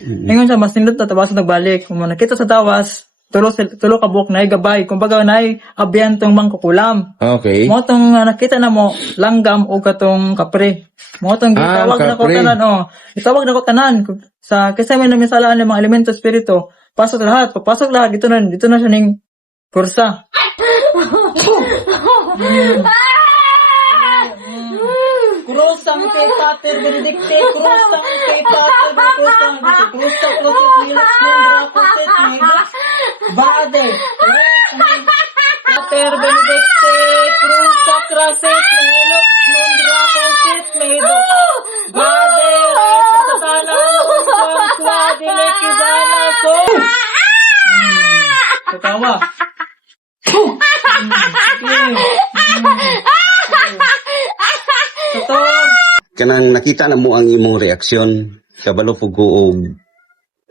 Ingon siya, mas nindot na tawas nagbalik. Kung nakita sa tawas, tulo ka buok na gabay. Kumbaga na abiyantong mangkukulam. Okay. Mo tong nakita na mo, langgam o katong kapre. Mo tong gitawag na ko kapre. tanan, itawag na ko tanan. Sa, kasi may namisalaan ng mga elemento espiritu. Pasok lahat, papasok lahat, dito na siya ning kursa. Krusang kay Pater Benedicte, krusang kay Pater, krusang Milux, Nundra, Kuset, Milux, Bade, Pater Benedicte, krusak Raset, Milux, Nundra, Kuset, Milux, Bade, Satana, Nundra, Kwadi, Lekizana, so. Katawa. Kanang nakita na mo ang imong reaksyon, kabalo po ko og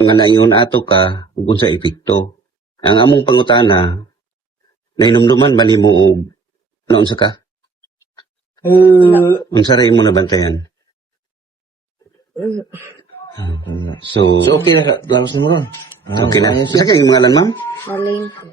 nga naingon ato ka ug unsa epekto. Ang among pangutana, nahinumduman ba nimo og naunsa ka? Unsa ra imo nabantayan? So, So, okay na ka. Lawas mo ron. okay na. Isa kay mga ngalan, ma'am? Marlene po.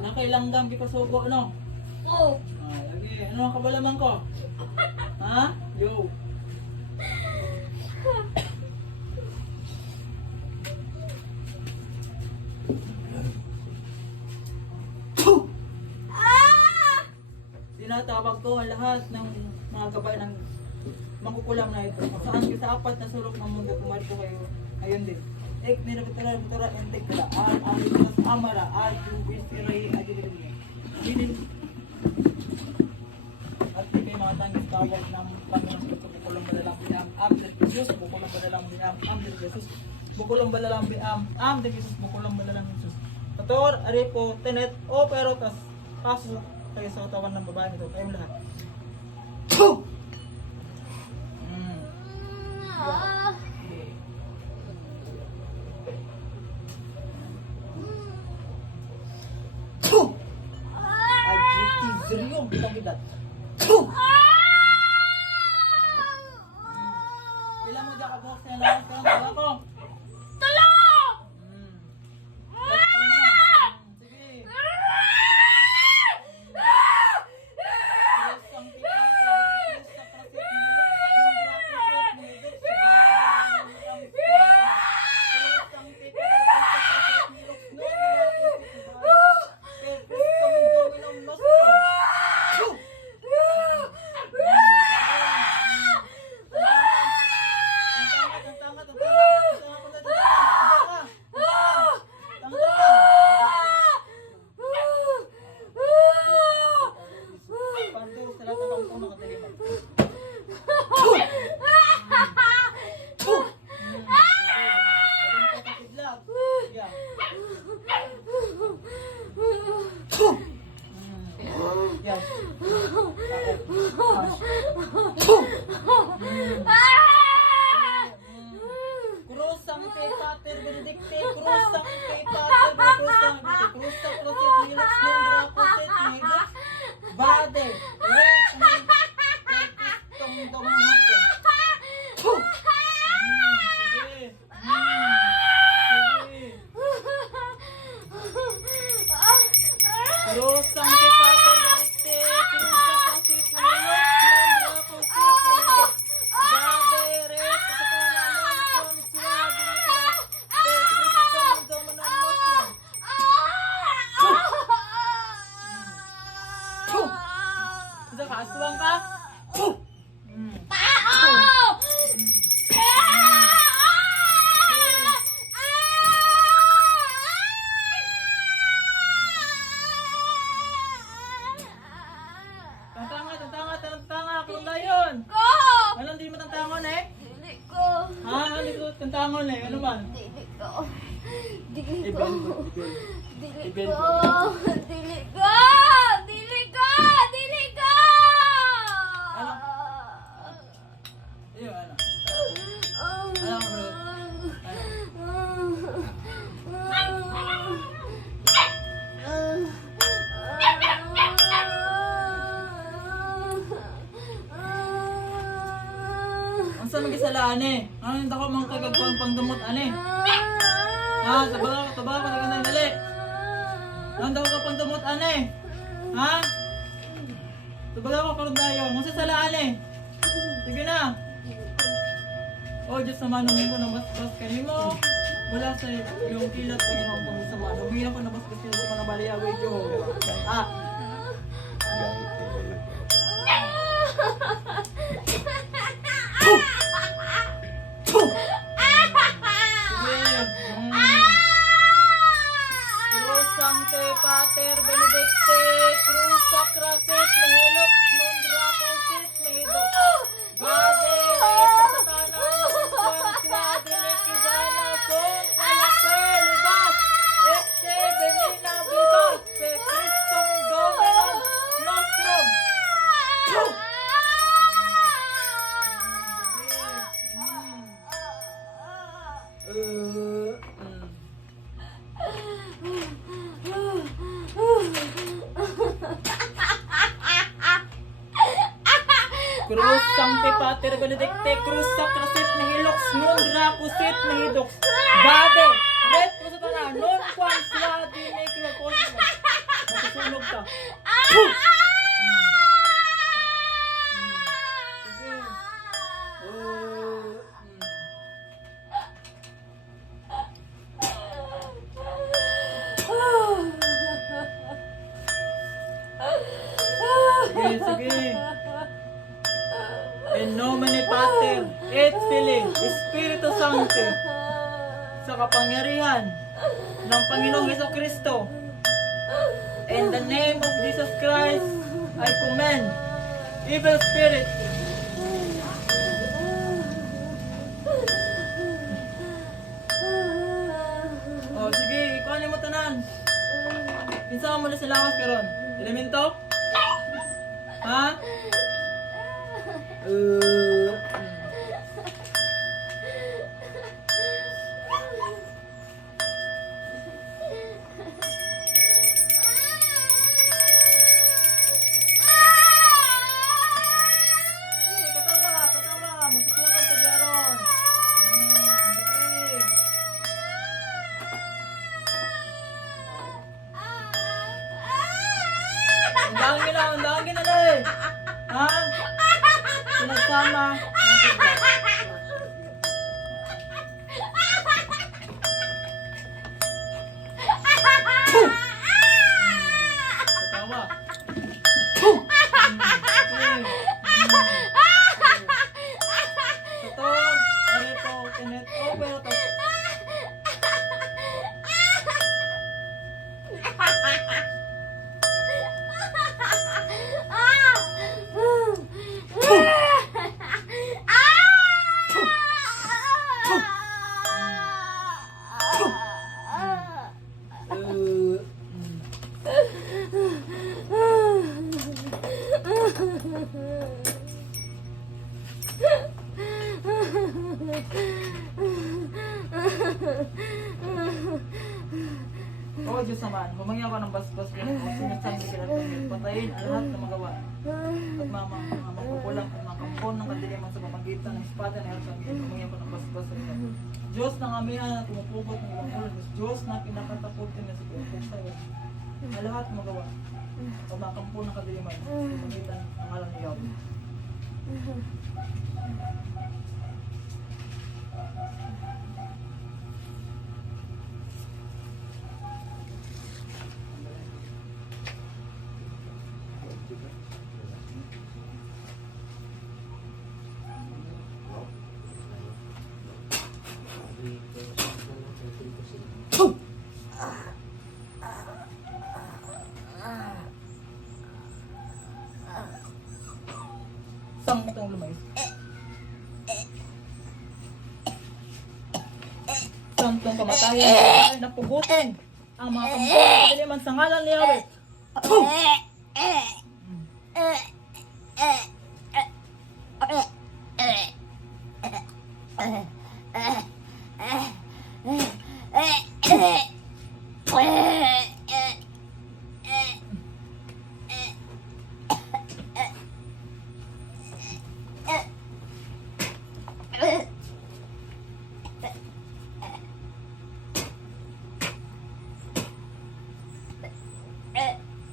Nakailanggam di pasubo, no? Oo. Lagi. Ano ang kabalaman ko? Ha? Yo. Tinatawag ko ang lahat ng mga gabay ng mangkukulam na ito. Saan sa apat na sulok ng mundo kumarito kayo. Ayun din. Ek nirapitara bitara entek kala al amara al bistiray adilin. Dinin at may mga tanggis tawag ng Panginoon sa bukulang balalang biam del Jesus bukulang balalang biam del Jesus bukulang balalang biam del Jesus bukulang balalang Jesus. Pator aripo tenet o pero tas paso kayo sa katawan ng babae nito kayong lahat. Zriyong kitang bidat. Ilan mo dyan kabuhok sa lahat ka ng ako? Talo! Sige. Krusang kay Pater Benedicte, krusang kay Pater, krusang Kuset, Milux, Nundra, Kuset, Milux, Bade, Tong natin. Sige. Krusang kay Pater Benedicte, krusang Kuset, Milux, Nundra, Kuset, kantangon eh? Dili ko. Ha? Likod kantangon eh. Ano man? Dili ko. Dili Ibel ko. ko. Dili Ibel ko. ko. Dili ko. Dili ko. Dili ko. Ano? Iyo, ano? Ano ako ulit? Ano? Ang sa mag-isalaan eh. Ano yung dako mga kagagpang pangdumot ane? Ha? Tabaga ka na dali. Ang dako ka pangdumot ane? Ha? Tabaga ka karon tayo. Ang sa salaan eh. Sige na. Oh, Diyos naman, humingi ko ng basbas kayo mo. Wala sa iyong kilat ko yung pag-usama. Humingi ako ng basbas kayo sa mga baliyaway Diyos. Ah. Cruz Sancte Pater Benedicte, Cruz Sacra Sit Mahilok, Non Dracosit Mahidok, Gade, Satana, Suad, Nikizana, Son, Alape, Libas, Ecce, Benina, Vivas, Pe Christum Dominum Nostrum. Cruz Sancte Pater Benedicte, Cruz Sacra Sit Mahilok, Non Dracosit Mahidok, Gade, Red ko sa tanan, Non Quam Suadi, Nikizana, masusunog ka. Sige, sige. In nomine Pater, et Filii, Spiritus Sancti, sa kapangyarihan ng Panginoong Hesukristo. In the name of Jesus Christ, I command evil spirit. Oh, sige, ikuha mo tanan. Pinsa mo na sa lawas karon. Elemento? Ha? Katawa. Masusunod ka diyaron. Sige. Undangin na eh. Ha? Pinagsama. Katawa. Tator. Alito. Tenet. Oh, pero to. Oh, Diyos naman, humangi ako ng basbas ko. Sinasang sila ito. Patayin ang lahat na magawa. At mga magkukulang at mga kampon ng kadiliman sa pamagitan ng espada na Hersang. Humangi ako ng basbas ko. Diyos ng amihan na tumupubot ng ibang ulan. Diyos na kinakatakutin na sa pagpupok sa'yo. Ang lahat na magawa. At mga kampon ng kadiliman sa pamagitan ng alam niyo. Saan mo itong lumayos? pamatayin ay napugutin ang mga pagdiliman sa ngalan ni Yahweh.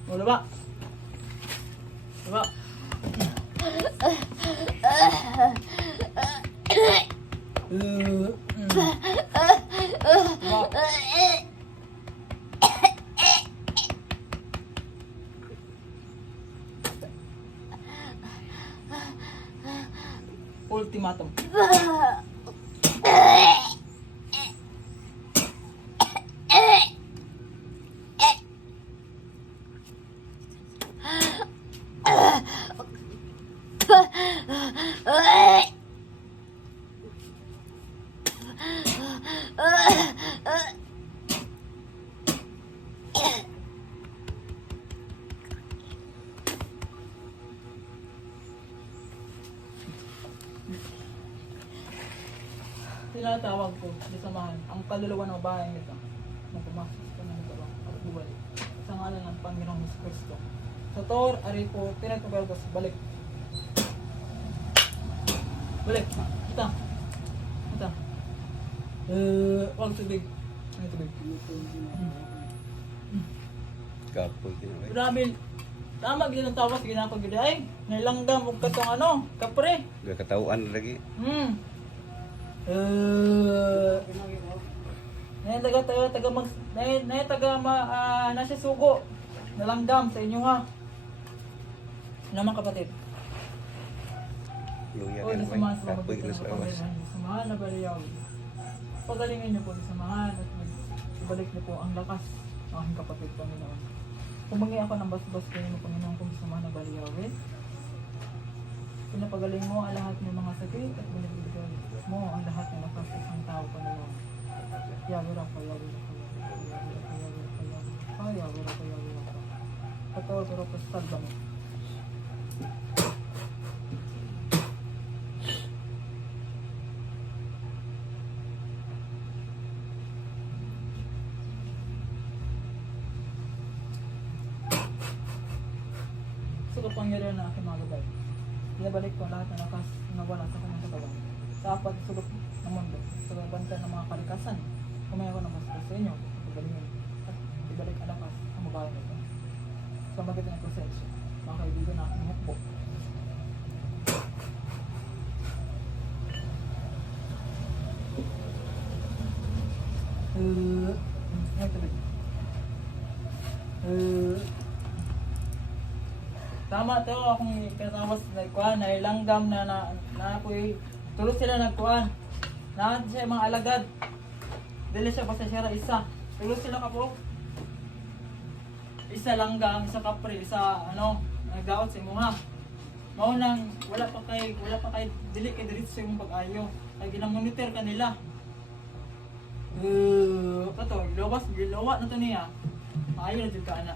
Wala ba? Diba? Ultimatum. Tinatawag ko sa samahan ang kaluluwa ng bahay nito na pumasok sa ng dalawang pagbuwal sa ngalan ng Panginoong Hesus Kristo. Sa Tor, Aripo, Tinatawagos, balik. Balik. Ita. Ita. Wag tubig. Ano tubig? Kapoy kinaway. Grabe. Tama gid ang tawas ginako gid ay. Nailanggam og katong ano, kapre. Gakatawan lagi. Na siya sugo. Nalanggam sa inyo ha. Naman kapatid. Luya O, kinaway. samahan sa Kapoy mabuti ng kinaway. kapamilya. Samahan na baliyaw. Pagalingin niyo po, samahan at ibalik niyo po ang lakas ng aking kapatid, Panginoon. Humingi ako ng basbas kayo mo, Panginoon, kung samahan na baliyawin. Pinapagaling mo ang lahat ng mga sakit at binibigay mo ang lahat ng lakas sa isang tao, Panginoon. Yawira ka, yawira ka, yawira ka, yawira ka, yawira ka, yawira ka, yawira ka. Patawag pero pasalba mo. Sa kapangyarihan na aking mga gabay, binabalik ko lahat ng lakas na nawala sa kanyang katawan. Sa apat sulok ng mundo, sa banta ng mga kalikasan, kumaya ko ng bastos sa inyo, pagbalingin, at ibalik ang lakas ang mabahay nito. Sa magitan ng proseso, mga kaibigan na aking hukbo. Tama to akong katawas na kuan na ilanggam na ako'y tulos sila nagkuan. Na siya mga alagad. Dili siya basta siya ra isa. Tulos sila ka po. Isa langgam, isa kapre, isa ano, nagdaot sa imuha. Mao nang wala pa kay dili kay diretso sa imong pag-ayo. Kay ginamonitor kanila. Kato, gilawa na to niya. Maayo na jud ka ana.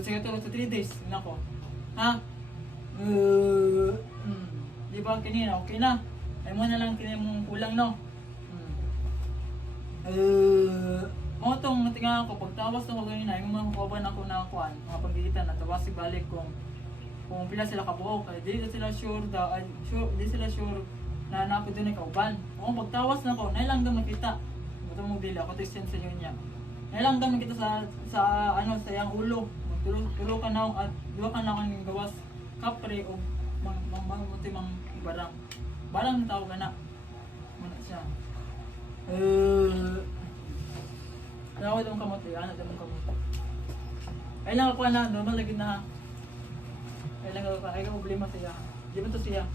Sige to sa 3 days, nako. Ha? Di ba kanina, okay na? Ay mo na lang kini mong kulang, no? Mo tong tinga ko pagtawas ko ganina, yung mga kuban ako na kuan, mga pagitan na tawas balik kung pila sila kabuok, kay di sila sure di sila sure na nako din ay kauban. O pagtawas na ko, nailanggam nakita. Buto mo dili ako testin sa inyo niya. Nailanggam nakita sa ano sa yang ulo. Tulo ka na at duwa ka na kaning gawas kapre o mamuti mang barang. Barang na tawag na. Muna siya. Nawawad ang kamote, anak ang kamote. Ay lang ako na, normal lagi na. Ay lang ako, ay problema siya. Di ba to siya?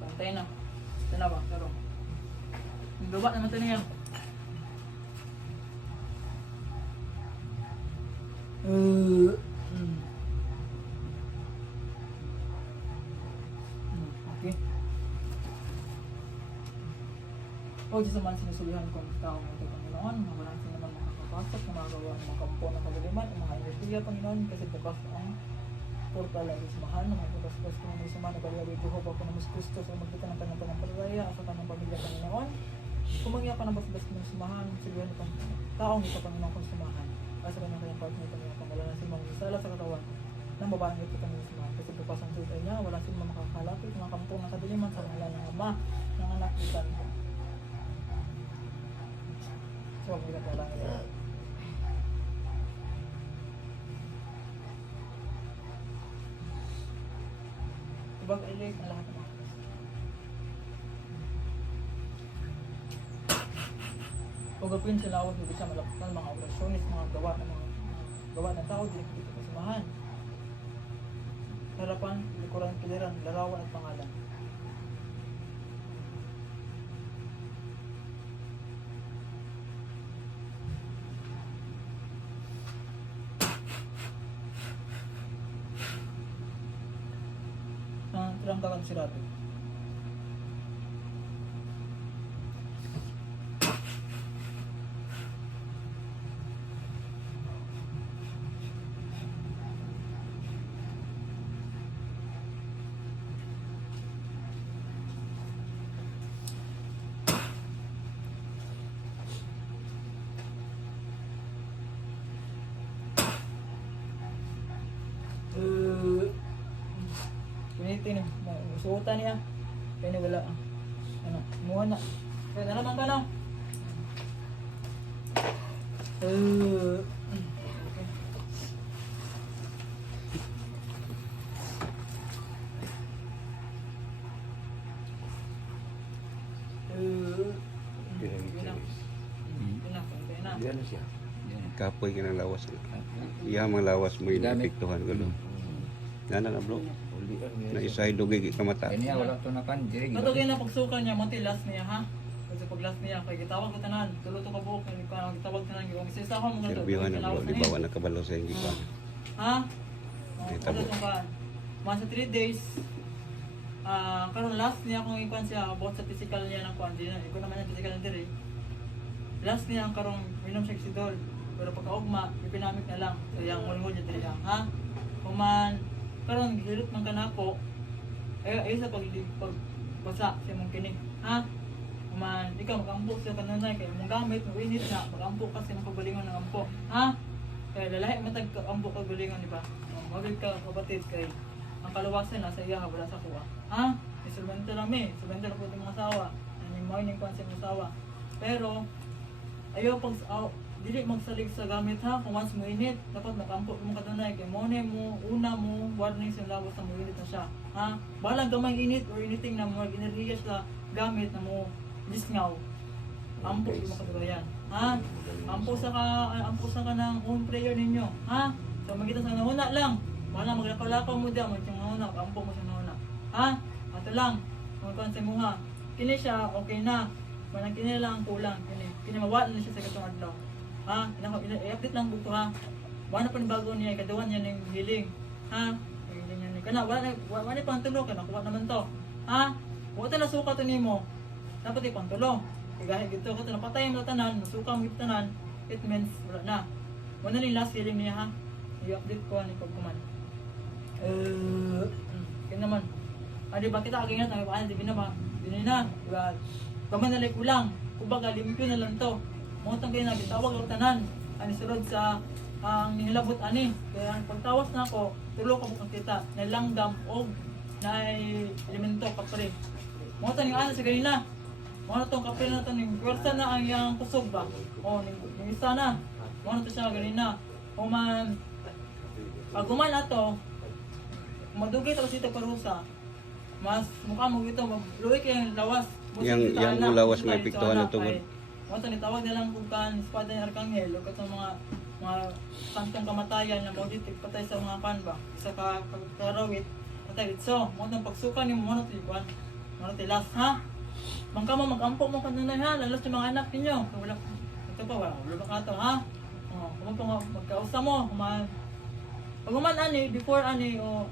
Pantay na. Tanawa, karong. Ang gawa naman ito niya. Okay. O Diyos naman sinusulihan ko ang tao ng Panginoon, mga walang sino naman makakapasok, gumagawa ng mga kampo ng kagaliman, ang mga enerhiya, Panginoon, kasi bukas ang portal ay ismahan, ng mga bukas-bukas ko ng ismahan, nagaliwali Jehovah ko na mas Kristo sa magkita ng kanyang panamparaya, sa kanyang pamilya, Panginoon. Kumangya ka ng basbas ko ng sumahan, siluhan itong taong ito, Panginoon, kong sumahan. Para sa kanyang kanyang partner, Panginoon, kung wala na silang sala sa katawan, ng babaeng ito, Panginoon, sumahan. Kasi bukas ang tutay niya, wala silang makakalapit, mga kampo ng kadiliman, sa mga ng ama, ng anak, itan ko. So, ang bigat na lang ito. Ibag ilig ang lahat ng mga kung gagawin sila ako, hindi siya malapatan mga orasyonis, mga gawa ng tao, di ko kasamahan. Harapan, likuran, kiliran, larawan at pangalan. Terangkakan sirado. Pinitin mo, suotan niya. Kaya wala. Ano, muha na. Kaya nalaman ka na. Yan na siya. Kapoy ka ng lawas. Iya mga lawas mo yung epektuhan ko doon. Nana na bro. Ulian niya. Na isay dugay kamata. Kaya niya wala to na kan. Kato kayo na pagsukan niya, mati last niya ha. Kasi pag last niya, kaya gitawag ko tanan. Tulo to ka buhok, gitawag tanan. Gawang isa ako mga to. Serbihan na bro. Di bawa na kabalo sa hindi pa. Ha? Ay, Ano tabo. itong ka? Mga sa 3 days, karon last niya kung ikuan siya about sa physical niya ng kuan. Iko naman yung physical na diri. Last niya ang karong minom siya Xidol. Pero pagkaugma, ipinamit na lang. So yung mulhul niya diri lang. Ha? Kuman, karon gilot man ka na ako. Ay sa pagbasa siya mong kinig. Ha? Kuman, ikaw mag-ampo siya kanunay. Kaya mong gamit, mag-init na. Mag-ampo kasi ng kagalingon ng ampo. Ha? Kaya lalahi matag ampo kagalingon, di ba? Mabig ka kapatid kay ang kaluwasan nasa iya, wala sa kuha. Ha? Isulbento lang mi. Isulbento lang po itong mga asawa. Yung morning kwan sa mga asawa. Pero, ayaw pag dili magsalig sa gamit ha, kung once mo init, dapat makampo mo kadunay kay mo una mo warning sa labas na mo init na siya. Ha? Balang gamay init or anything na mo enerhiya sa gamit na mo disngaw. Ampo mo kadugayan. Ha? Ampo sa ka ng own prayer ninyo. Ha? So magitan sa nahuna lang. Wala maglakaw-lakaw mo diyan, mo nahuna, ampo mo sa nahuna. Ha? Ato lang. Magkuan sa muha. Kini siya okay na. Manang kini lang ang kulang, kini mawala na siya sa katong adlaw. Ha? I-update lang buto ha. Wala pa ni bago niya, kadawan niya ng healing. Ha? Healing niya ni kana wala pang tulo kana kuha naman to. Ha? Wa ta na suka to nimo. Dapat ipang tulo. Kay gahi gito ko to napatay mo tanan, suka mo tanan, it means wala na. Wala ni last healing niya ha. I-update ko ani pagkuman. Kaya naman. Adi ba kita kagingat na paano di binaba. Dili na. Diba? Kaman nalay kulang. Kumbaga limpyo na lang to. Mutang kayo na bitawag ang tanan. Ani sulod sa ang nilabot ani. Kaya pagtawas na ako, tulo ka bukang kita. Nalanggam og na elemento kapre. Mutang yung ano sa ganina. Mga itong kapre na ito, yung pwersa na ang yung kusog ba? O, yung isa na. Mga ito siya ganina. O man, pag guman na ito, madugay ito kasi ito parusa. Mas mukha mo ito, magluwi kayong lawas. Yang lawas may epektuhan na tungod. Mga nitawag nilang kung kan espada ng Arkanghel o katong mga santong kamatayan na mauditik patay sa mga kanba. Isa ka karawit, patay dito. Mga itong pagsukan ni mo, mga tilas ha? Bangka mo mag-ampo mo kanunay ha, lalas yung mga anak ninyo. Wala, ito pa, wala ba ka ito ha? Kung magkausa mo, pag uman ani, before ani, o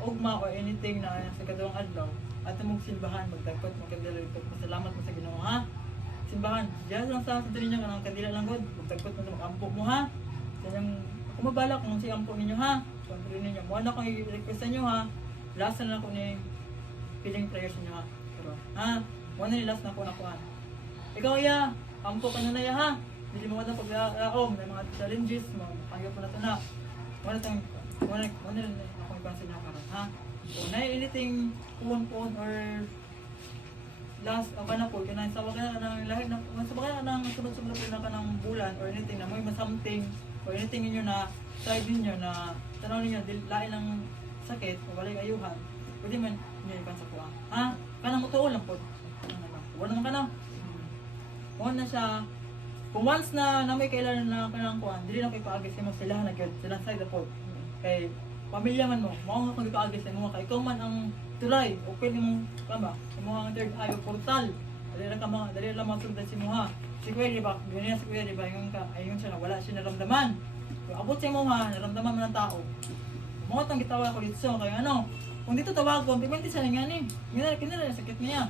ugma o anything na sa kadawang adlaw at mong simbahan magdagkot magkadalito pasalamat mo sa Ginoo ha. Simbahan diyan lang sa diri niya kanang kandila lang god magdagkot mo sa mag-ampo mo ha. Kanyang kumabala kung si ampo ninyo ha. Kung ninyo mo na kung i-request niyo ha. Last na ako ni feeling prayers niyo ha. Pero ha, mo na ni last na ko na kuan. Ikaw ya, ampo ka na ya ha. Dili mo na paglaom may mga challenges mo pangyap mo na to na. Mo na ako ipansin niya karon ha. Kung na anything puon or last ka na po kanang sa wala ka ng lahat na sa wala ka ng sunod-sunod na ka ng bulan or anything na may something or anything ninyo na side ninyo na tanaw ninyo lain ng sakit o walay ayuhan pwede man niya sa kuha ha kanang mutuol lang po wala naman ka na na siya kung once na may kailangan na kanang kuha dili na kayo paagis kayo sila na gyud sila side po kay pamilya man mo mao nga kung kaagis mo kay ikaw man ang tulay open mo kama mo ang third eye o portal dali lang masundan si mo ha si Kuya di ba ganyan si Kuya di ba yung ayun siya na wala siya naramdaman abot siya mo ha naramdaman mo ng tao mo tang gitawa ko dito kay ano kung dito tawagon pimenti siya nga ni kinala sakit niya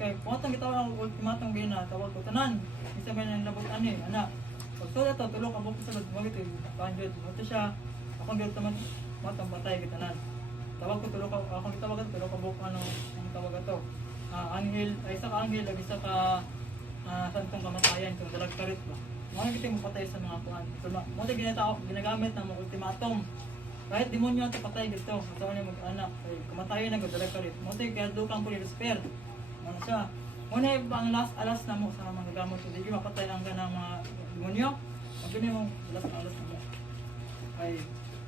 kay mo tang gitawa ko ultimatong gina tawag ko tanan isa ba nang labot ani ana pag to tulok abot ko sa lod ito kanjud mo to siya ako gyud taman mo tang patay gitanan tawag ko tulok ako gitawagan tulok abot ano ang tawag ato anghel ay isa ka anghel ag isa ka santong kamatayan kung dalag karit ba mo na kita mo patay sa mga kuan mo na ginagamit ng mga ultimatum kahit demonyo ang patay dito sa niya mag-anak ay kamatayan na dalag karit mo tay kaya do kang puli despair mo na siya mo na ang last alas na mo sa mga gamot so di mapatay ang ganang mga demonyo magkano mo alas na ay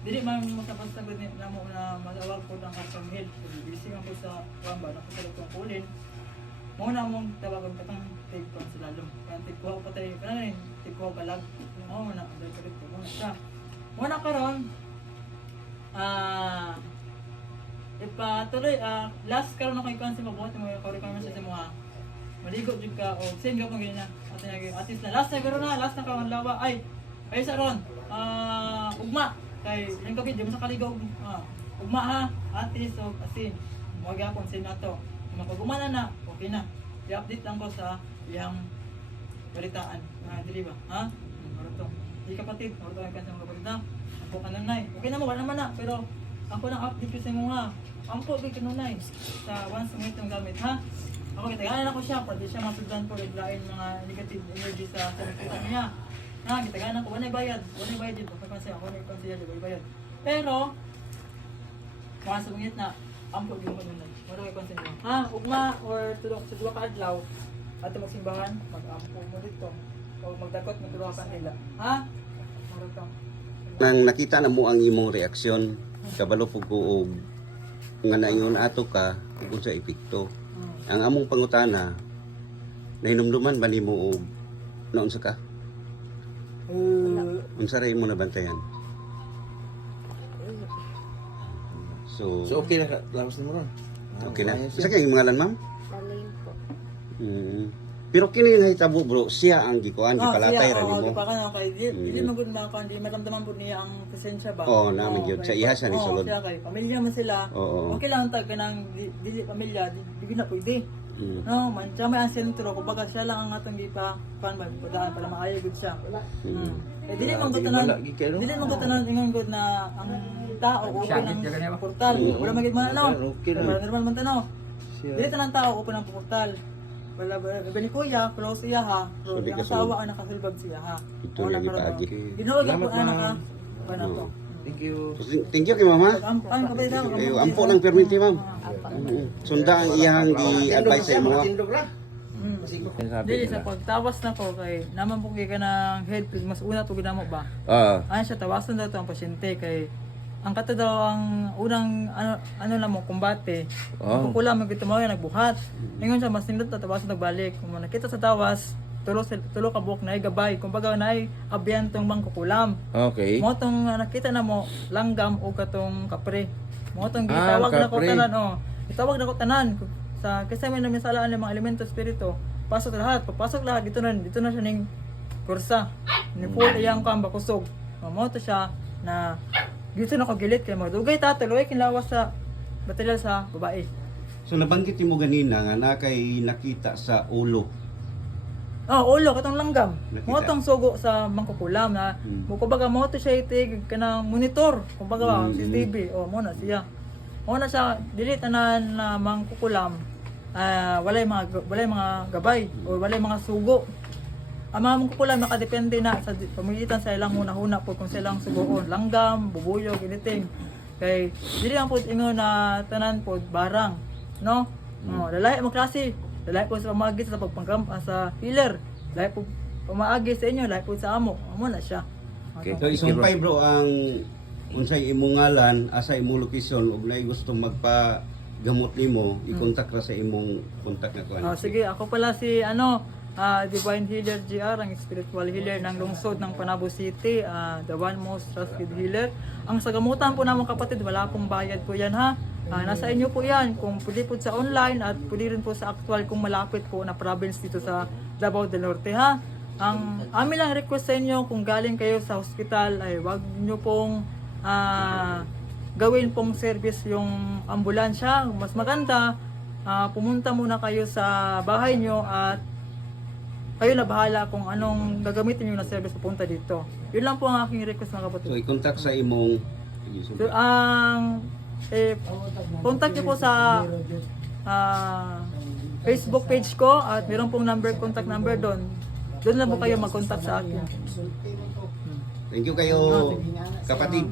dili man masapag-sagod na mo na matawag po ng kasamhil busy man po sa wamba na po sa itong kulin mo na mong tawagan katang tigpan sila lum kaya tigkuhaw patay ka na rin tigkuhaw ka lang mo na dahil ka rin mo na siya mo na karon ipatuloy last karon ako ikaw sa mabuhat mo yung requirements sa mga maligo jud ka o same ka pang ganyan at least na last na karon na last na karon lawa ay sa ron ugma kay yung kapit di mo sa kaligaw ugma ha atis o asin huwag akong sin na to kung makagumana na okay na i-update lang ko sa iyang balitaan dili ba ha to di kapatid to ang kansa mga kapatid na ako kanunay okay na mo wala naman na pero ako nang update ko sa imo ha ampo big kanunay sa once mo itong gamit ha ako kitaganan ako siya pwede siya masugdan po lain mga negative energy sa nakita niya kitaganan ko wala bayad dito kasi ako na consider di bayad pero mga sumingit na ampo din ko nun wala kay consider ha ugma or tulok sa duwa ka adlaw ato magsimbahan mag-ampo mo dito o magdakot mo tulok ka nila ha marutong Nang nakita na mo ang imong reaksyon kabalo pug ko nga naingon ato ka ug sa epekto ang among pangutana nahinumduman ba nimo og naunsa ka unsa ray mo nabantayan so okay na ka, lawas na mo ron. okay na sa kay ngalan ma'am Darlene po. pero kini nahitabo bro siya ang gikuan gipalatay ra nimo gipakan kay dili magud ma kan di maramdaman pud niya ang presensya ba naman gyud sa iha siya ni sulod siya kay pamilya man sila okay lang tag kanang dili pamilya di na pwede no man siya may ang sentro kumbaga siya lang ang atong gipa pan ba padaan para maayo gud siya dili man gud tanan ingon gud na ang tao open ang portal wala magid man normal man tanaw dili tanan tao open ang portal wala ba ni kuya close iya ha so yung asawa ang nakasulbab siya ha ito lagi paagi Ginoo ka po anak ha panato Thank you. thank you kay mama ang kabay daw ampo lang permiti ma'am sunda ang iyang gi-advise sa imo dili sa pagtawas na ko kay naman po kay kanang head mas una to ginamo ba ano siya tawasan daw to ang pasyente kay ang kato daw ang unang ano na mo kumbate kukulang mo gito mo nagbuhat ingon siya mas nindot na tawasan nagbalik kung nakita sa tawas tulo ka buok na gabay kumbaga na abyantong mangkukulam Okay. mo tong nakita na mo langgam o katong kapre mo tong gitawag na ko tanan itawag na ko tanan sa kasi may namisalaan ng mga elemento espiritu papasok lahat dito na siya ning kursa ni full iyang kamba kusog mo to siya na Dito na ko gilit kay madugay ta tuloy kinlawas sa batalya sa babae. So nabanggit mo ganina nga na kay nakita sa ulo. Oh, ulo katong langgam. Nakita. Mo tong sugo sa mangkukulam na mo kumbaga mo to siya itig kanang monitor kumbaga CCTV mo na siya. Mo na siya dili tanan na mangkukulam. Walay mga gabay o walay mga sugo. Ang mga mangkukulam nakadepende na sa pamilitan sa ilang hunahuna po kung silang sugoon langgam, bubuyo, giniting. Kay dili lang pud ingon na tanan pod barang, no? Lalaki mo klase. Lalaki po sa pamagi sa pagpangkam sa healer. Lalaki po pamaagi sa inyo, lalaki po sa amo. Amo na siya. Okay. So isumpay bro ang unsay imong ngalan, asa imong location ug naay gusto magpa-gamot nimo, i-contact ra sa imong contact na kuan. Sige, ako pala si Divine Healer GR, ang spiritual healer ng lungsod ng Panabo City, the one most trusted healer. Ang sagamutan po namang kapatid, wala pong bayad po yan ha. Nasa inyo po yan, kung pwede po sa online at pwede rin po sa actual kung malapit po na province dito sa Davao del Norte ha. Ang amin lang request sa inyo kung galing kayo sa hospital ay wag nyo pong gawin pong service yung ambulansya. Mas maganda, pumunta muna kayo sa bahay nyo at kayo na bahala kung anong gagamitin nyo na service papunta dito. Yun lang po ang aking request mga kapatid. So i-contact sa imong So, contact niyo po sa Facebook page ko at meron pong contact number doon. Doon lang po kayo mag-contact sa akin. Thank you kayo kapatid.